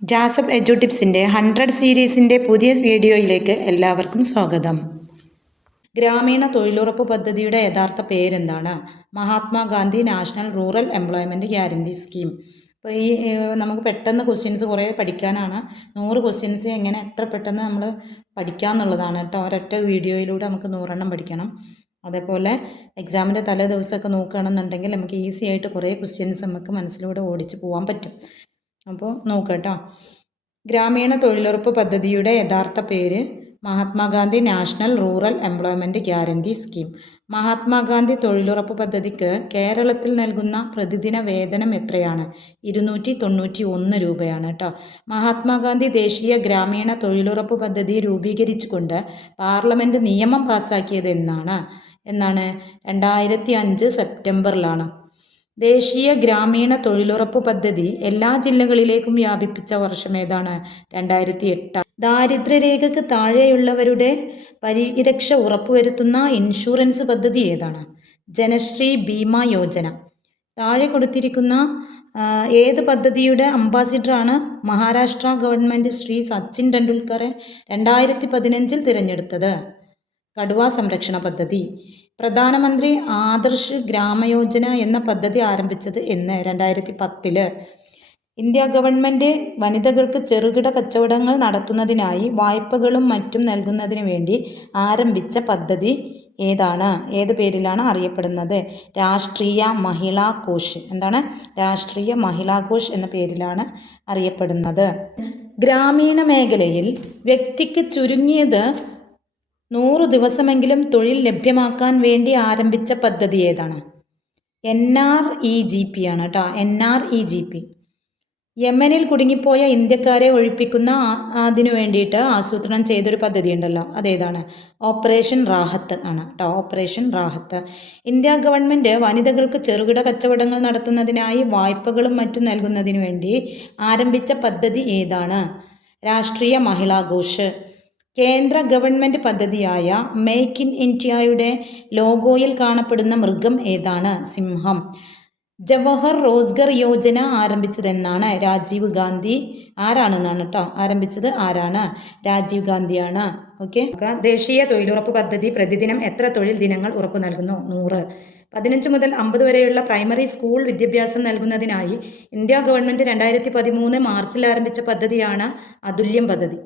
ജാസബ് എജു ടിപ്സിൻ്റെ 100 സീരീസിൻ്റെ പുതിയ വീഡിയോയിലേക്ക് എല്ലാവർക്കും സ്വാഗതം. ഗ്രാമീണ തൊഴിലുറപ്പ് പദ്ധതിയുടെ യഥാർത്ഥ പേരെന്താണ്? Mahatma Gandhi national rural employment guarantee scheme. അപ്പോൾ നമുക്ക് പെട്ടെന്ന് ക്വസ്റ്റ്യൻസ് കുറേ പഠിക്കാനാണ്. 100 ക്വസ്റ്റ്യൻസ് എങ്ങനെ എത്ര പെട്ടെന്ന് നമ്മൾ പഠിക്കാമെന്നുള്ളതാണ് കേട്ടോ. ഒരൊറ്റ വീഡിയോയിലൂടെ നമുക്ക് 100 പഠിക്കണം. അതേപോലെ എക്സാമിൻ്റെ തലേ ദിവസമൊക്കെ നോക്കുകയാണെന്നുണ്ടെങ്കിൽ നമുക്ക് ഈസി ആയിട്ട് കുറേ ക്വസ്റ്റ്യൻസ് നമുക്ക് മനസ്സിലൂടെ ഓടിച്ച് പോകാൻ പറ്റും. അപ്പോൾ നോക്കുക കേട്ടോ. ഗ്രാമീണ തൊഴിലുറപ്പ് പദ്ധതിയുടെ യഥാർത്ഥ പേര് Mahatma Gandhi national rural employment guarantee scheme. Mahatma Gandhi തൊഴിലുറപ്പ് പദ്ധതിക്ക് കേരളത്തിൽ നൽകുന്ന പ്രതിദിന വേതനം എത്രയാണ്? 291 രൂപയാണ് കേട്ടോ. മഹാത്മാഗാന്ധി ദേശീയ ഗ്രാമീണ തൊഴിലുറപ്പ് പദ്ധതി രൂപീകരിച്ചുകൊണ്ട് പാർലമെൻറ്റ് നിയമം പാസ്സാക്കിയത് എന്നാണ് 2005 സെപ്റ്റംബറിലാണ്. ദേശീയ ഗ്രാമീണ തൊഴിലുറപ്പ് പദ്ധതി എല്ലാ ജില്ലകളിലേക്കും വ്യാപിപ്പിച്ച വർഷം ഏതാണ്? 2008. ദാരിദ്ര്യരേഖയ്ക്ക് താഴെയുള്ളവരുടെ പരിരക്ഷ ഉറപ്പുവരുത്തുന്ന ഇൻഷുറൻസ് പദ്ധതി ഏതാണ്? ജനശ്രീ ബീമ യോജന. താഴെ കൊടുത്തിരിക്കുന്ന ഏത് പദ്ധതിയുടെ അംബാസിഡറാണ് മഹാരാഷ്ട്ര ഗവൺമെൻറ് ശ്രീ സച്ചിൻ ടെണ്ടുൽക്കറെ 2015 തിരഞ്ഞെടുത്തത്? കടുവ സംരക്ഷണ പദ്ധതി. പ്രധാനമന്ത്രി ആദർശ് ഗ്രാമയോജന എന്ന പദ്ധതി ആരംഭിച്ചത് എന്ന്? 2010. ഇന്ത്യ ഗവൺമെൻറ് വനിതകൾക്ക് ചെറുകിട കച്ചവടങ്ങൾ നടത്തുന്നതിനായി വായ്പകളും മറ്റും നൽകുന്നതിന് വേണ്ടി ആരംഭിച്ച പദ്ധതി ഏതാണ്? ഏത് പേരിലാണ് അറിയപ്പെടുന്നത്? രാഷ്ട്രീയ മഹിളാ കോഷ്. എന്താണ്? രാഷ്ട്രീയ മഹിളാ കോഷ് എന്ന പേരിലാണ് അറിയപ്പെടുന്നത്. ഗ്രാമീണ മേഖലയിൽ വ്യക്തിക്ക് ചുരുങ്ങിയത് 100 ദിവസമെങ്കിലും തൊഴിൽ ലഭ്യമാക്കാൻ വേണ്ടി ആരംഭിച്ച പദ്ധതി ഏതാണ്? NREGP ആണ് കേട്ടോ. NREGP. യമനിൽ കുടുങ്ങിപ്പോയ ഇന്ത്യക്കാരെ ഒഴിപ്പിക്കുന്ന അതിനു വേണ്ടിയിട്ട് ആസൂത്രണം ചെയ്തൊരു പദ്ധതി ഉണ്ടല്ലോ, അതേതാണ്? ഓപ്പറേഷൻ റാഹത്ത് ആണ് കേട്ടോ. ഓപ്പറേഷൻ റാഹത്ത്. ഇന്ത്യ ഗവൺമെൻറ് വനിതകൾക്ക് ചെറുകിട കച്ചവടങ്ങൾ നടത്തുന്നതിനായി വായ്പകളും മറ്റും നൽകുന്നതിന് വേണ്ടി ആരംഭിച്ച പദ്ധതി ഏതാണ്? രാഷ്ട്രീയ മഹിളാ ഘോഷ്. കേന്ദ്ര ഗവൺമെൻറ് പദ്ധതിയായ മേക്ക് ഇൻ ഇന്ത്യയുടെ ലോഗോയിൽ കാണപ്പെടുന്ന മൃഗം ഏതാണ്? സിംഹം. ജവഹർ റോസ്ഗർ യോജന ആരംഭിച്ചതെന്നാണ്? രാജീവ് ഗാന്ധി. ആരാണെന്നാണ് കേട്ടോ ആരംഭിച്ചത്? ആരാണ്? രാജീവ് ഗാന്ധിയാണ്. ഓക്കെ. ദേശീയ തൊഴിലുറപ്പ് പദ്ധതി പ്രതിദിനം എത്ര തൊഴിൽ ദിനങ്ങൾ ഉറപ്പു നൽകുന്നു? 100. 15 മുതൽ 50 വരെയുള്ള പ്രൈമറി സ്കൂൾ വിദ്യാഭ്യാസം നൽകുന്നതിനായി ഇന്ത്യ ഗവൺമെൻറ് 2013 മാർച്ചിൽ ആരംഭിച്ച പദ്ധതിയാണ് അതുല്യം പദ്ധതി.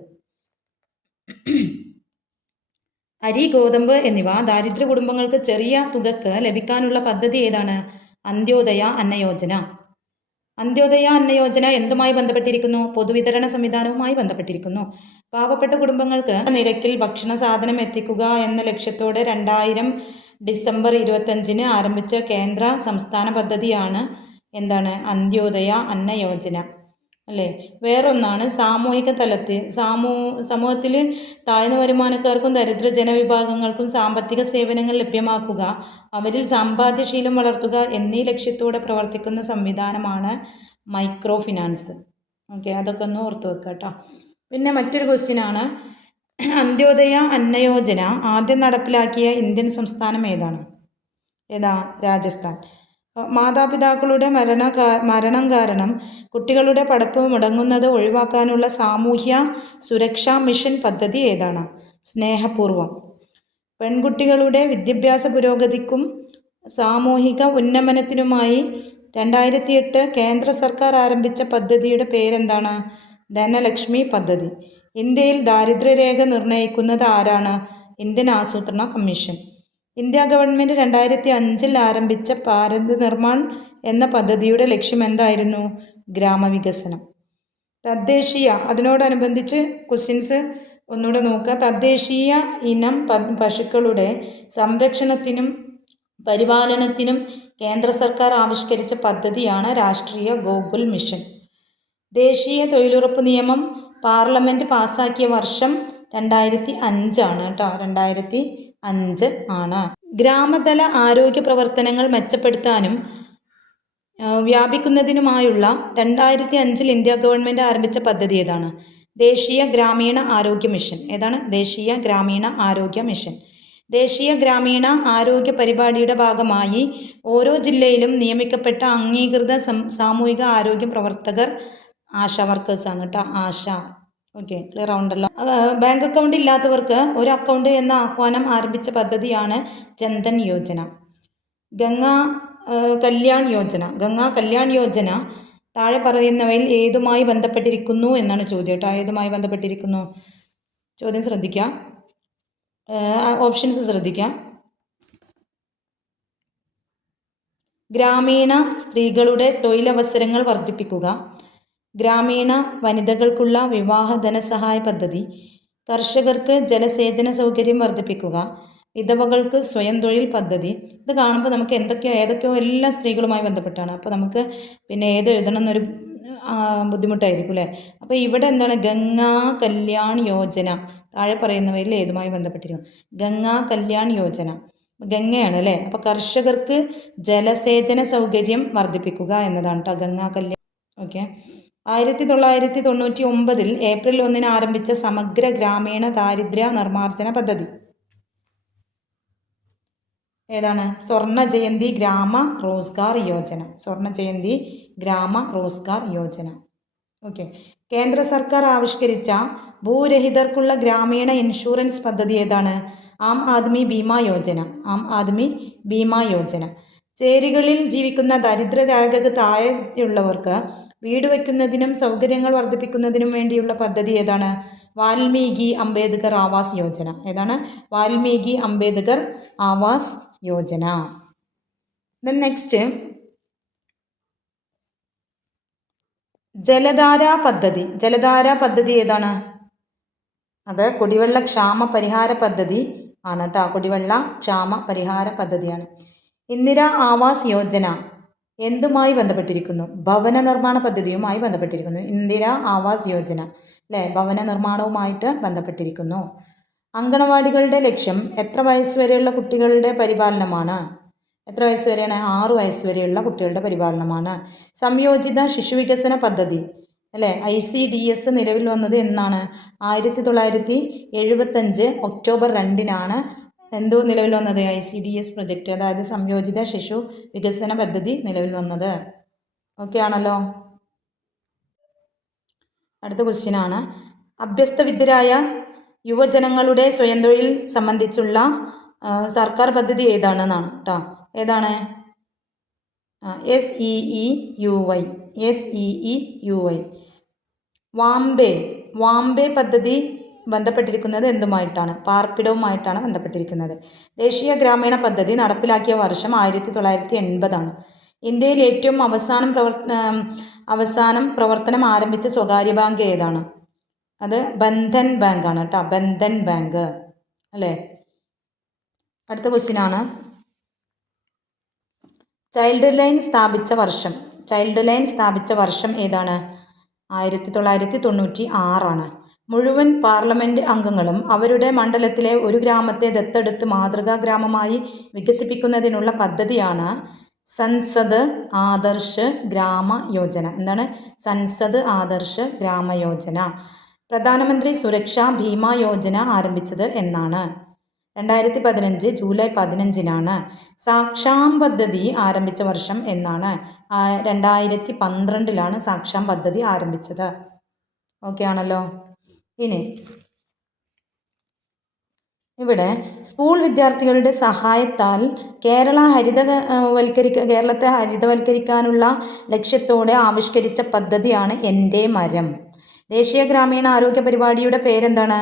അരി, ഗോതമ്പ് എന്നിവ ദാരിദ്ര്യ കുടുംബങ്ങൾക്ക് ചെറിയ തുകക്ക് ലഭിക്കാനുള്ള പദ്ധതി ഏതാണ്? അന്ത്യോദയ അന്ന യോജന. അന്ത്യോദയ അന്ന യോജന എന്തുമായി ബന്ധപ്പെട്ടിരിക്കുന്നു? പൊതുവിതരണ സംവിധാനവുമായി ബന്ധപ്പെട്ടിരിക്കുന്നു. പാവപ്പെട്ട കുടുംബങ്ങൾക്ക് നിരക്കിൽ ഭക്ഷണ സാധനം എത്തിക്കുക എന്ന ലക്ഷ്യത്തോടെ 2000 ഡിസംബർ 25 ആരംഭിച്ച കേന്ദ്ര സംസ്ഥാന പദ്ധതിയാണ് എന്താണ്? അന്ത്യോദയ അന്ന യോജന അല്ലേ. വേറൊന്നാണ് സാമൂഹിക തലത്തിൽ സമൂഹത്തിൽ താഴ്ന്ന വരുമാനക്കാർക്കും ദരിദ്ര ജനവിഭാഗങ്ങൾക്കും സാമ്പത്തിക സേവനങ്ങൾ ലഭ്യമാക്കുക, അവരിൽ സമ്പാദ്യശീലം വളർത്തുക എന്നീ ലക്ഷ്യത്തോടെ പ്രവർത്തിക്കുന്ന സംവിധാനമാണ് മൈക്രോ ഫിനാൻസ്. ഓക്കെ, അതൊക്കെ ഒന്ന് ഓർത്ത് വെക്കുക കേട്ടോ. പിന്നെ മറ്റൊരു ക്വസ്റ്റ്യനാണ്, അന്ത്യോദയ അന്ന യോജന ആദ്യം നടപ്പിലാക്കിയ ഇന്ത്യൻ സംസ്ഥാനം ഏതാണ്? ഏതാ? രാജസ്ഥാൻ. മാതാപിതാക്കളുടെ മരണം കാരണം കുട്ടികളുടെ പഠിപ്പ് മുടങ്ങുന്നത് ഒഴിവാക്കാനുള്ള സാമൂഹ്യ സുരക്ഷാ മിഷൻ പദ്ധതി ഏതാണ്? സ്നേഹപൂർവം. പെൺകുട്ടികളുടെ വിദ്യാഭ്യാസ പുരോഗതിക്കും സാമൂഹിക ഉന്നമനത്തിനുമായി 2008 കേന്ദ്ര സർക്കാർ ആരംഭിച്ച പദ്ധതിയുടെ പേരെന്താണ്? ധനലക്ഷ്മി പദ്ധതി. ഇന്ത്യയിൽ ദാരിദ്ര്യരേഖ നിർണ്ണയിക്കുന്നത് ആരാണ്? ഇന്ത്യൻ ആസൂത്രണ കമ്മീഷൻ. ഇന്ത്യ ഗവൺമെൻറ് 2005 ആരംഭിച്ച ഭാരത് നിർമ്മാൺ എന്ന പദ്ധതിയുടെ ലക്ഷ്യം എന്തായിരുന്നു? ഗ്രാമവികസനം. തദ്ദേശീയ, അതിനോടനുബന്ധിച്ച് ക്വസ്റ്റ്യൻസ് ഒന്നുകൂടെ നോക്കുക. തദ്ദേശീയ ഇനം പശുക്കളുടെ സംരക്ഷണത്തിനും പരിപാലനത്തിനും കേന്ദ്ര സർക്കാർ ആവിഷ്കരിച്ച പദ്ധതിയാണ് രാഷ്ട്രീയ ഗോകുൽ മിഷൻ. ദേശീയ തൊഴിലുറപ്പ് നിയമം പാർലമെൻറ്റ് പാസ്സാക്കിയ വർഷം 2005 ആണ് കേട്ടോ. 2005 ആണ്. ഗ്രാമതല ആരോഗ്യ പ്രവർത്തനങ്ങൾ മെച്ചപ്പെടുത്താനും വ്യാപിക്കുന്നതിനുമായുള്ള 2005 ഇന്ത്യ ഗവൺമെൻറ് ആരംഭിച്ച പദ്ധതി ഏതാണ്? ദേശീയ ഗ്രാമീണ ആരോഗ്യ മിഷൻ. ഏതാണ്? ദേശീയ ഗ്രാമീണ ആരോഗ്യ മിഷൻ. ദേശീയ ഗ്രാമീണ ആരോഗ്യ പരിപാടിയുടെ ഭാഗമായി ഓരോ ജില്ലയിലും നിയമിക്കപ്പെട്ട അംഗീകൃത സാമൂഹിക ആരോഗ്യ പ്രവർത്തകർ ആശ വർക്കേഴ്സാണ് കേട്ടോ, ആശ. ഓക്കെ, ക്ലിയർ ആവുണ്ടല്ലോ. ബാങ്ക് അക്കൗണ്ട് ഇല്ലാത്തവർക്ക് ഒരു അക്കൗണ്ട് എന്ന ആഹ്വാനം ആരംഭിച്ച പദ്ധതിയാണ് ജൻധൻ യോജന. ഗംഗാ കല്യാൺ യോജന. ഗംഗാ കല്യാൺ യോജന താഴെ പറയുന്നവയിൽ ഏതുമായി ബന്ധപ്പെട്ടിരിക്കുന്നു എന്നാണ് ചോദ്യം കേട്ടോ. ഏതുമായി ബന്ധപ്പെട്ടിരിക്കുന്നു? ചോദ്യം ശ്രദ്ധിക്കാം, ഓപ്ഷൻസ് ശ്രദ്ധിക്കാം. ഗ്രാമീണ സ്ത്രീകളുടെ തൊഴിലവസരങ്ങൾ വർദ്ധിപ്പിക്കുക, ഗ്രാമീണ വനിതകൾക്കുള്ള വിവാഹ ധനസഹായ പദ്ധതി, കർഷകർക്ക് ജലസേചന സൗകര്യം വർദ്ധിപ്പിക്കുക, വിധവകൾക്ക് സ്വയം തൊഴിൽ പദ്ധതി. ഇത് കാണുമ്പോൾ നമുക്ക് ഏതൊക്കെയോ എല്ലാ സ്ത്രീകളുമായി ബന്ധപ്പെട്ടാണ്. അപ്പോൾ നമുക്ക് പിന്നെ ഏത് എഴുതണം എന്നൊരു ബുദ്ധിമുട്ടായിരിക്കും അല്ലേ. അപ്പോൾ ഇവിടെ എന്താണ്? ഗംഗാ കല്യാൺ യോജന താഴെ പറയുന്നവയിൽ ഏതുമായി ബന്ധപ്പെട്ടിരിക്കും? ഗംഗാ കല്യാൺ യോജന ഗംഗയാണ് അല്ലേ. അപ്പോൾ കർഷകർക്ക് ജലസേചന സൗകര്യം വർദ്ധിപ്പിക്കുക എന്നതാണ് കേട്ടോ ഗംഗാ കല്യാൺ. ഓക്കെ. 1999 ഏപ്രിൽ 1 ആരംഭിച്ച സമഗ്ര ഗ്രാമീണ ദാരിദ്ര്യ നിർമ്മാർജ്ജന പദ്ധതി ഏതാണ്? സ്വർണ്ണ ജയന്തി ഗ്രാമ റോസ്ഗാർ യോജന. സ്വർണ്ണ ജയന്തി ഗ്രാമ റോസ്ഗാർ യോജന. ഓക്കെ. കേന്ദ്ര സർക്കാർ ആവിഷ്കരിച്ച ഭൂരഹിതർക്കുള്ള ഗ്രാമീണ ഇൻഷുറൻസ് പദ്ധതി ഏതാണ്? ആം ആദ്മി ബീമ യോജന. ആം ആദ്മി ബീമ യോജന. ചേരികളിൽ ജീവിക്കുന്ന ദരിദ്രരേഖയ്ക്ക് താഴെയുള്ളവർക്ക് വീട് വയ്ക്കുന്നതിനും സൗകര്യങ്ങൾ വർദ്ധിപ്പിക്കുന്നതിനും വേണ്ടിയുള്ള പദ്ധതി ഏതാണ്? വാൽമീകി അംബേദ്കർ ആവാസ് യോജന. ഏതാണ്? വാൽമീകി അംബേദ്കർ ആവാസ് യോജന. നെക്സ്റ്റ്, ജലധാര പദ്ധതി. ജലധാര പദ്ധതി ഏതാണ്? അത് കുടിവെള്ള ക്ഷാമ പരിഹാര പദ്ധതി ആണ് കേട്ടോ. കുടിവെള്ള ക്ഷാമ പരിഹാര പദ്ധതിയാണ്. ഇന്ദിര ആവാസ് യോജന എന്തുമായി ബന്ധപ്പെട്ടിരിക്കുന്നു? ഭവന നിർമ്മാണ പദ്ധതിയുമായി ബന്ധപ്പെട്ടിരിക്കുന്നു. ഇന്ദിര ആവാസ് യോജന അല്ലേ, ഭവന നിർമ്മാണവുമായിട്ട് ബന്ധപ്പെട്ടിരിക്കുന്നു. അങ്കണവാടികളുടെ ലക്ഷ്യം എത്ര വയസ്സ് വരെയുള്ള കുട്ടികളുടെ പരിപാലനമാണ്? എത്ര വയസ്സ് വരെയാണ്? 6 വയസ്സ് വരെയുള്ള കുട്ടികളുടെ പരിപാലനമാണ്. സംയോജിത ശിശുവികസന പദ്ധതി അല്ലേ, ICDS നിലവിൽ വന്നത് എന്നാണ്? 1975 ഒക്ടോബർ 2 എന്തോ നിലവിൽ വന്നത്? ICDS പ്രൊജക്റ്റ്, അതായത് സംയോജിത ശിശു വികസന പദ്ധതി നിലവിൽ വന്നത്. ഓക്കെ ആണല്ലോ. അടുത്ത ക്വസ്റ്റ്യനാണ്, അഭ്യസ്തവിദ്യരായ യുവജനങ്ങളുടെ സ്വയം തൊഴിൽ സംബന്ധിച്ചുള്ള സർക്കാർ പദ്ധതി ഏതാണെന്നാണ് കേട്ടോ. ഏതാണ്? SEEUY. SEEUY. വാംബെ പദ്ധതി ബന്ധപ്പെട്ടിരിക്കുന്നത് എന്തുമായിട്ടാണ്? പാർപ്പിടവുമായിട്ടാണ് ബന്ധപ്പെട്ടിരിക്കുന്നത്. ദേശീയ ഗ്രാമീണ പദ്ധതി നടപ്പിലാക്കിയ വർഷം 1980. ഇന്ത്യയിൽ ഏറ്റവും അവസാനം പ്രവർത്തനം ആരംഭിച്ച സ്വകാര്യ ബാങ്ക് ഏതാണ്? അത് ബന്ധൻ ബാങ്ക് ആണ് കേട്ടോ. ബന്ധൻ ബാങ്ക് അല്ലേ. അടുത്ത ക്വസ്റ്റ്യനാണ്, ചൈൽഡ് ലൈൻ സ്ഥാപിച്ച വർഷം. ചൈൽഡ് ലൈൻ സ്ഥാപിച്ച വർഷം ഏതാണ്? 1996. മുഴുവൻ പാർലമെൻറ്റ് അംഗങ്ങളും അവരുടെ മണ്ഡലത്തിലെ ഒരു ഗ്രാമത്തെ ദത്തെടുത്ത് മാതൃകാ ഗ്രാമമായി വികസിപ്പിക്കുന്നതിനുള്ള പദ്ധതിയാണ് സൻസദ് ആദർശ് ഗ്രാമ യോജന. എന്താണ്? സൻസദ് ആദർശ് ഗ്രാമ യോജന. പ്രധാനമന്ത്രി സുരക്ഷാ ഭീമ യോജന ആരംഭിച്ചത് എന്നാണ്? 2015 ജൂലൈ 15. സാക്ഷാം പദ്ധതി ആരംഭിച്ച വർഷം എന്നാണ്? 2012 സാക്ഷാം പദ്ധതി ആരംഭിച്ചത്. ഓക്കെ ആണല്ലോ. ഇനി ഇവിടെ സ്കൂൾ വിദ്യാർത്ഥികളുടെ സഹായത്താൽ കേരളത്തെ ഹരിതവൽക്കരിക്കാനുള്ള ലക്ഷ്യത്തോടെ ആവിഷ്കരിച്ച പദ്ധതിയാണ് എൻ്റെ മരം. ദേശീയ ഗ്രാമീണ ആരോഗ്യ പരിപാടിയുടെ പേരെന്താണ്?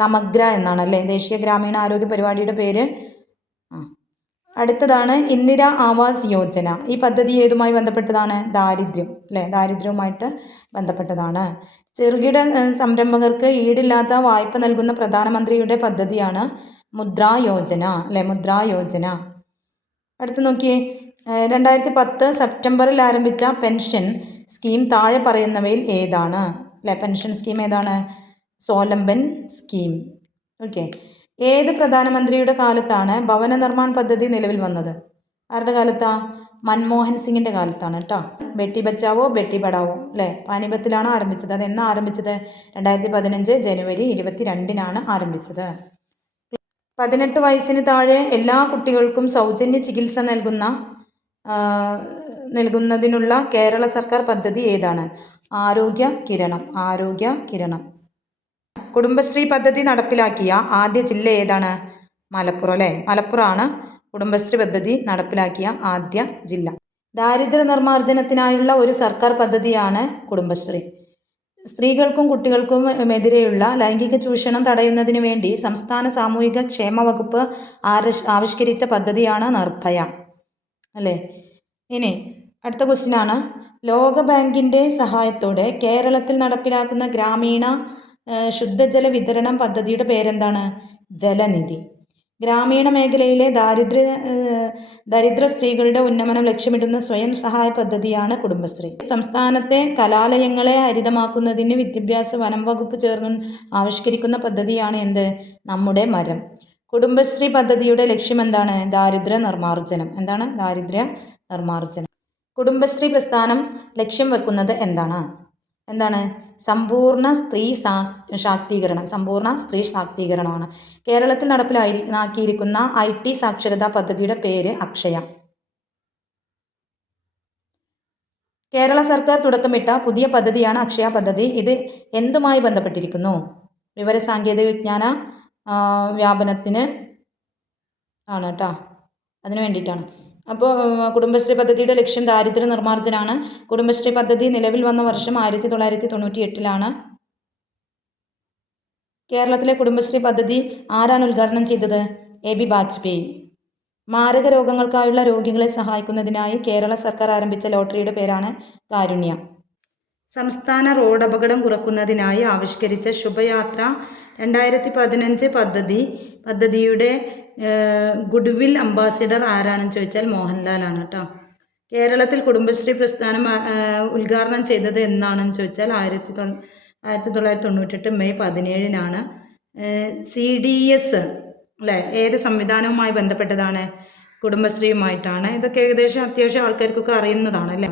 സമഗ്ര എന്നാണല്ലേ ദേശീയ ഗ്രാമീണ ആരോഗ്യ പരിപാടിയുടെ പേര്. അടുത്തതാണ് ഇന്ദിര ആവാസ് യോജന. ഈ പദ്ധതി ഏതുമായി ബന്ധപ്പെട്ടതാണ്? ദാരിദ്ര്യം അല്ലേ, ദാരിദ്ര്യവുമായിട്ട് ബന്ധപ്പെട്ടതാണ്. ചെറുകിട സംരംഭകർക്ക് ഈടില്ലാത്ത വായ്പ നൽകുന്ന പ്രധാനമന്ത്രിയുടെ പദ്ധതിയാണ് മുദ്രാ യോജന അല്ലേ, മുദ്രാ യോജന. അടുത്ത് നോക്കിയേ, 2010 സെപ്റ്റംബറിൽ ആരംഭിച്ച പെൻഷൻ സ്കീം താഴെ പറയുന്നവയിൽ ഏതാണ്? അല്ലേ, പെൻഷൻ സ്കീം ഏതാണ്? സോലംബൻ സ്കീം. ഓക്കെ. ഏത് പ്രധാനമന്ത്രിയുടെ കാലത്താണ് ഭവന നിർമ്മാൺ പദ്ധതി നിലവിൽ വന്നത്? ആരുടെ കാലത്താ? മൻമോഹൻ സിംഗിൻ്റെ കാലത്താണ് കേട്ടോ. ബെട്ടി ബച്ചാവോ ബെട്ടി പഠാവോ അല്ലേ, പാനിപത്തിലാണ് ആരംഭിച്ചത്. അത് എന്നാണ് ആരംഭിച്ചത്? 2015 ജനുവരി 22 ആരംഭിച്ചത്. 18 വയസ്സിന് താഴെ എല്ലാ കുട്ടികൾക്കും സൗജന്യ ചികിത്സ നൽകുന്നതിനുള്ള കേരള സർക്കാർ പദ്ധതി ഏതാണ്? ആരോഗ്യ കിരണം. കുടുംബശ്രീ പദ്ധതി നടപ്പിലാക്കിയ ആദ്യ ജില്ല ഏതാണ്? മലപ്പുറം അല്ലേ? മലപ്പുറമാണ് കുടുംബശ്രീ പദ്ധതി നടപ്പിലാക്കിയ ആദ്യ ജില്ല. ദാരിദ്ര്യ നിർമ്മാർജ്ജനത്തിനായുള്ള ഒരു സർക്കാർ പദ്ധതിയാണ് കുടുംബശ്രീ. സ്ത്രീകൾക്കും കുട്ടികൾക്കും എതിരെയുള്ള ലൈംഗിക ചൂഷണം തടയുന്നതിന് വേണ്ടി സംസ്ഥാന സാമൂഹിക ക്ഷേമ വകുപ്പ് ആവിഷ്കരിച്ച പദ്ധതിയാണ് നിർഭയ അല്ലേ? ഇനി അടുത്ത ക്വസ്റ്റ്യനാണ്, ലോകബാങ്കിൻ്റെ സഹായത്തോടെ കേരളത്തിൽ നടപ്പിലാക്കുന്ന ഗ്രാമീണ ശുദ്ധജല വിതരണം പദ്ധതിയുടെ പേരെന്താണ്? ജലനിധി. ഗ്രാമീണ മേഖലയിലെ ദരിദ്ര സ്ത്രീകളുടെ ഉന്നമനം ലക്ഷ്യമിടുന്ന സ്വയം സഹായ പദ്ധതിയാണ് കുടുംബശ്രീ. സംസ്ഥാനത്തെ കലാലയങ്ങളെ ഹരിതമാക്കുന്നതിന് വിദ്യാഭ്യാസ വനം വകുപ്പ് ചേർന്ന് ആവിഷ്കരിക്കുന്ന പദ്ധതിയാണ് എന്ത്? നമ്മുടെ മരം. കുടുംബശ്രീ പദ്ധതിയുടെ ലക്ഷ്യം എന്താണ്? ദാരിദ്ര്യ നിർമ്മാർജ്ജനം. എന്താണ്? ദാരിദ്ര്യ നിർമ്മാർജ്ജനം. കുടുംബശ്രീ പ്രസ്ഥാനം ലക്ഷ്യം വെക്കുന്നത് എന്താണ്? സമ്പൂർണ്ണ സ്ത്രീ ശാക്തീകരണമാണ്. കേരളത്തിൽ നടപ്പിലാക്കിയിരിക്കുന്ന IT സാക്ഷരതാ പദ്ധതിയുടെ പേര് അക്ഷയ. കേരള സർക്കാർ തുടക്കമിട്ട പുതിയ പദ്ധതിയാണ് അക്ഷയ പദ്ധതി. ഇത് എന്തുമായി ബന്ധപ്പെട്ടിരിക്കുന്നു? വിവരസാങ്കേതിക വിജ്ഞാന വ്യാപനത്തിന് ആണ് കേട്ടോ, അതിനു വേണ്ടിയിട്ടാണ്. അപ്പോൾ കുടുംബശ്രീ പദ്ധതിയുടെ ലക്ഷ്യം ദാരിദ്ര്യ നിർമ്മാർജ്ജനമാണ്. കുടുംബശ്രീ പദ്ധതി നിലവിൽ വന്ന വർഷം 1998. കേരളത്തിലെ കുടുംബശ്രീ പദ്ധതി ആരാണ് ഉദ്ഘാടനം ചെയ്തത്? AB വാജ്പേയി. മാരക രോഗങ്ങൾക്കായുള്ള രോഗികളെ സഹായിക്കുന്നതിനായി കേരള സർക്കാർ ആരംഭിച്ച ലോട്ടറിയുടെ പേരാണ് കാരുണ്യ. സംസ്ഥാന റോഡ് അപകടം കുറയ്ക്കുന്നതിനായി ആവിഷ്കരിച്ച ശുഭയാത്ര 2015 പദ്ധതിയുടെ ഗുഡ്വിൽ അംബാസിഡർ ആരാണെന്ന് ചോദിച്ചാൽ മോഹൻലാലാണ് കേട്ടോ. കേരളത്തിൽ കുടുംബശ്രീ പ്രസ്ഥാനം ഉദ്ഘാടനം ചെയ്തത് എന്നാണെന്ന് ചോദിച്ചാൽ 1998 മെയ് 17 CDS അല്ലേ? ഏത് സംവിധാനവുമായി ബന്ധപ്പെട്ടതാണ്? കുടുംബശ്രീയുമായിട്ടാണ്. ഇതൊക്കെ ഏകദേശം അത്യാവശ്യം ആൾക്കാർക്കൊക്കെ അറിയുന്നതാണ് അല്ലേ?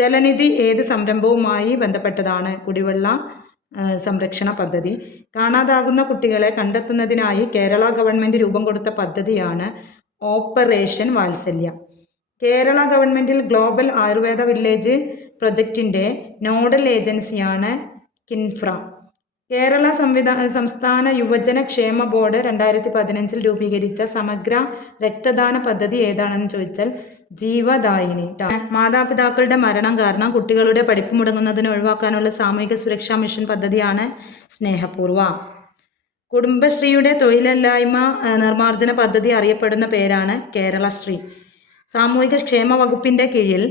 ജലനിധി ഏത് സംരംഭവുമായി ബന്ധപ്പെട്ടതാണ്? കുടിവെള്ള സംരക്ഷണ പദ്ധതി. കാണാതാകുന്ന കുട്ടികളെ കണ്ടെത്തുന്നതിനായി കേരള ഗവൺമെൻറ് രൂപം കൊടുത്ത പദ്ധതിയാണ് ഓപ്പറേഷൻ വാത്സല്യ. കേരള ഗവൺമെൻറ്റിൽ ഗ്ലോബൽ ആയുർവേദ വില്ലേജ് പ്രൊജക്റ്റിൻ്റെ നോഡൽ ഏജൻസിയാണ് കിൻഫ്ര. കേരള സംസ്ഥാന യുവജന ക്ഷേമ ബോർഡ് 2015 രൂപീകരിച്ച സമഗ്ര രക്തദാന പദ്ധതി ഏതാണെന്ന് ചോദിച്ചാൽ ജീവദായിനി. മാതാപിതാക്കളുടെ മരണം കാരണം കുട്ടികളുടെ പഠിപ്പ് മുടങ്ങുന്നതിന് ഒഴിവാക്കാനുള്ള സാമൂഹിക സുരക്ഷാ മിഷൻ പദ്ധതിയാണ് സ്നേഹപൂർവ. കുടുംബശ്രീയുടെ തൊഴിലില്ലായ്മ നിർമ്മാർജ്ജന പദ്ധതി അറിയപ്പെടുന്ന പേരാണ് കേരളശ്രീ. സാമൂഹിക ക്ഷേമ വകുപ്പിൻ്റെ കീഴിൽ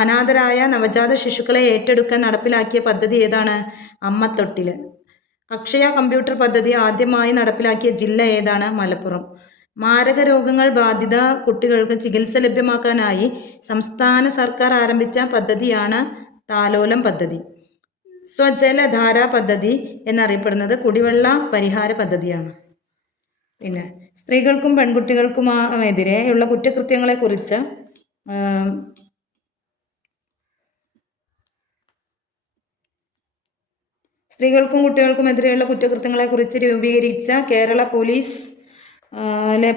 അനാഥരായ നവജാത ശിശുക്കളെ ഏറ്റെടുക്കാൻ നടപ്പിലാക്കിയ പദ്ധതി ഏതാണ്? അമ്മത്തൊട്ടിൽ. അക്ഷയ കമ്പ്യൂട്ടർ പദ്ധതി ആദ്യമായി നടപ്പിലാക്കിയ ജില്ല ഏതാണ്? മലപ്പുറം. മാരക രോഗങ്ങൾ ബാധിത കുട്ടികൾക്ക് ചികിത്സ ലഭ്യമാക്കാനായി സംസ്ഥാന സർക്കാർ ആരംഭിച്ച പദ്ധതിയാണ് താലോലം പദ്ധതി. സ്വജലധാര പദ്ധതി എന്നറിയപ്പെടുന്നത് കുടിവെള്ള പരിഹാര പദ്ധതിയാണ്. പിന്നെ സ്ത്രീകൾക്കും പെൺകുട്ടികൾക്കുമെതിരെയുള്ള കുറ്റകൃത്യങ്ങളെക്കുറിച്ച് സ്ത്രീകൾക്കും കുട്ടികൾക്കുമെതിരെയുള്ള കുറ്റകൃത്യങ്ങളെക്കുറിച്ച് രൂപീകരിച്ച കേരള പോലീസ്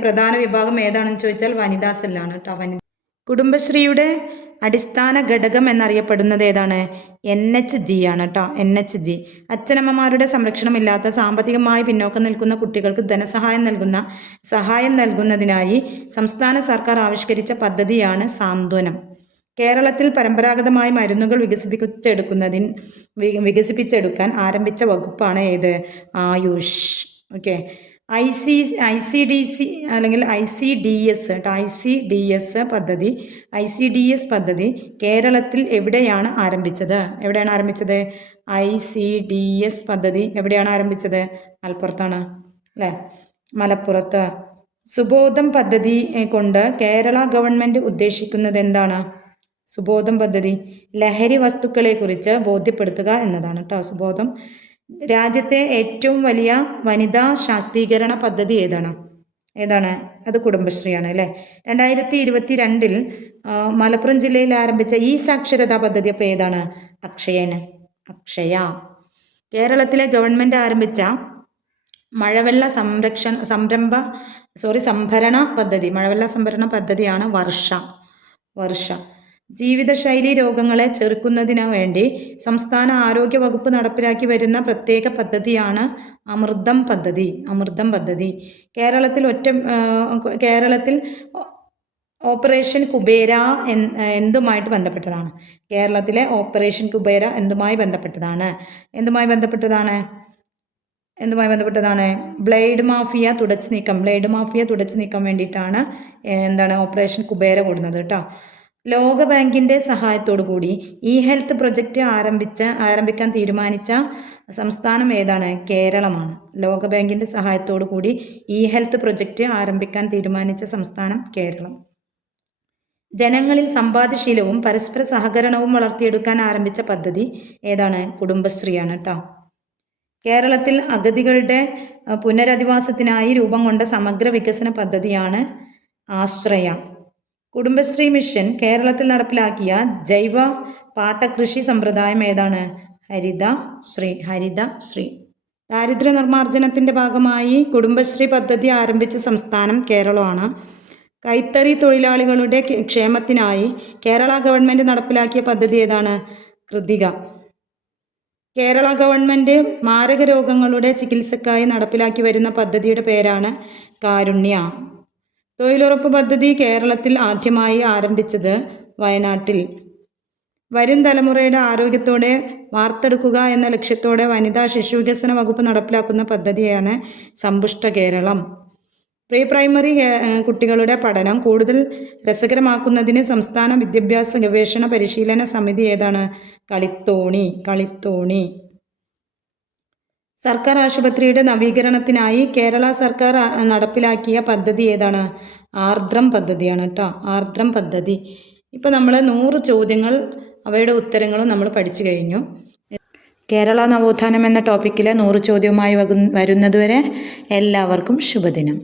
പ്രധാന വിഭാഗം ഏതാണെന്ന് ചോദിച്ചാൽ വനിതാ സെല്ലാണ് കേട്ടോ. കുടുംബശ്രീയുടെ അടിസ്ഥാന ഘടകം എന്നറിയപ്പെടുന്നത് ഏതാണ്? NHG ആണ് കേട്ടോ. NHG. അച്ഛനമ്മമാരുടെ സംരക്ഷണമില്ലാത്ത സാമ്പത്തികമായി പിന്നോക്കം നിൽക്കുന്ന കുട്ടികൾക്ക് സഹായം നൽകുന്നതിനായി സംസ്ഥാന സർക്കാർ ആവിഷ്കരിച്ച പദ്ധതിയാണ് സാന്ത്വനം. കേരളത്തിൽ പരമ്പരാഗതമായി മരുന്നുകൾ വികസിപ്പിച്ചെടുക്കാൻ ആരംഭിച്ച വകുപ്പാണ് ഏത്? ആയുഷ്. ഓക്കെ. ICDC അല്ലെങ്കിൽ ICDS പദ്ധതി കേരളത്തിൽ എവിടെയാണ് ആരംഭിച്ചത്? ICDS പദ്ധതി എവിടെയാണ് ആരംഭിച്ചത്? മലപ്പുറത്താണ് അല്ലേ? മലപ്പുറത്ത്. സുബോധം പദ്ധതി കൊണ്ട് കേരള ഗവൺമെൻറ് ഉദ്ദേശിക്കുന്നത് എന്താണ്? സുബോധം പദ്ധതി ലഹരി വസ്തുക്കളെക്കുറിച്ച് ബോധ്യപ്പെടുത്തുക എന്നതാണ് കേട്ടോ. സുബോധം. രാജ്യത്തെ ഏറ്റവും വലിയ വനിതാ ശാക്തീകരണ പദ്ധതി ഏതാണ്? അത് കുടുംബശ്രീയാണ് അല്ലേ? 2022 മലപ്പുറം ജില്ലയിൽ ആരംഭിച്ച ഈ സാക്ഷരതാ പദ്ധതി അപ്പോൾ ഏതാണ്? അക്ഷയ. കേരളത്തിലെ ഗവൺമെൻറ് ആരംഭിച്ച മഴവെള്ള സംഭരണ പദ്ധതിയാണ് വർഷ. ജീവിതശൈലി രോഗങ്ങളെ ചെറുക്കുന്നതിനു വേണ്ടി സംസ്ഥാന ആരോഗ്യ വകുപ്പ് നടപ്പിലാക്കി വരുന്ന പ്രത്യേക പദ്ധതിയാണ് അമൃതം പദ്ധതി. കേരളത്തിൽ ഓപ്പറേഷൻ കുബേര എന്തുമായിട്ട് ബന്ധപ്പെട്ടതാണ്? കേരളത്തിലെ ഓപ്പറേഷൻ കുബേര എന്തുമായി ബന്ധപ്പെട്ടതാണ്? ബ്ലേഡ് മാഫിയ തുടച്ചു നീക്കം വേണ്ടിയിട്ടാണ് ഓപ്പറേഷൻ കുബേര കൂടുന്നത് കേട്ടോ. ലോകബാങ്കിൻ്റെ സഹായത്തോടു കൂടി ഇ ഹെൽത്ത് പ്രൊജക്റ്റ് ആരംഭിക്കാൻ തീരുമാനിച്ച സംസ്ഥാനം ഏതാണ്? കേരളമാണ്. ലോകബാങ്കിൻ്റെ സഹായത്തോടു കൂടി ഇ ഹെൽത്ത് പ്രൊജക്റ്റ് ആരംഭിക്കാൻ തീരുമാനിച്ച സംസ്ഥാനം കേരളം. ജനങ്ങളിൽ സമ്പാദ്യശീലവും പരസ്പര സഹകരണവും വളർത്തിയെടുക്കാൻ ആരംഭിച്ച പദ്ധതി ഏതാണ്? കുടുംബശ്രീയാണ് കേട്ടോ. കേരളത്തിൽ അഗതികളുടെ പുനരധിവാസത്തിനായി രൂപം കൊണ്ട സമഗ്ര വികസന പദ്ധതിയാണ് ആശ്രയ. കുടുംബശ്രീ മിഷൻ കേരളത്തിൽ നടപ്പിലാക്കിയ ജൈവ പാട്ടകൃഷി സമ്പ്രദായം ഏതാണ്? ഹരിതശ്രീ. ദാരിദ്ര്യ നിർമ്മാർജ്ജനത്തിൻ്റെ ഭാഗമായി കുടുംബശ്രീ പദ്ധതി ആരംഭിച്ച സംസ്ഥാനം കേരളമാണ്. കൈത്തറി തൊഴിലാളികളുടെ ക്ഷേമത്തിനായി കേരള ഗവൺമെൻറ് നടപ്പിലാക്കിയ പദ്ധതി ഏതാണ്? കൃതിക. കേരള ഗവൺമെൻറ് മാരക രോഗങ്ങളുടെ ചികിത്സക്കായി നടപ്പിലാക്കി വരുന്ന പദ്ധതിയുടെ പേരാണ് കാരുണ്യ. തൊഴിലുറപ്പ് പദ്ധതി കേരളത്തിൽ ആദ്യമായി ആരംഭിച്ചത് വയനാട്ടിൽ. വരും തലമുറയുടെ ആരോഗ്യത്തോടെ വാർത്തെടുക്കുക എന്ന ലക്ഷ്യത്തോടെ വനിതാ ശിശുവികസന വകുപ്പ് നടപ്പിലാക്കുന്ന പദ്ധതിയാണ് സമ്പുഷ്ട കേരളം. പ്രീ പ്രൈമറി കുട്ടികളുടെ പഠനം കൂടുതൽ രസകരമാക്കുന്നതിന് സംസ്ഥാന വിദ്യാഭ്യാസ ഗവേഷണ പരിശീലന സമിതി ഏതാണ്? കളിത്തോണി. സർക്കാർ ആശുപത്രിയുടെ നവീകരണത്തിനായി കേരള സർക്കാർ നടപ്പിലാക്കിയ പദ്ധതി ഏതാണ്? ആർദ്രം പദ്ധതിയാണ് കേട്ടോ. ആർദ്രം പദ്ധതി. ഇപ്പോൾ നമ്മൾ 100 ചോദ്യങ്ങൾ അവയുടെ ഉത്തരങ്ങളും നമ്മൾ പഠിച്ചു കഴിഞ്ഞു. കേരള നവോത്ഥാനം എന്ന ടോപ്പിക്കിലെ 100 ചോദ്യവുമായി വരുന്നതുവരെ എല്ലാവർക്കും ശുഭദിനം.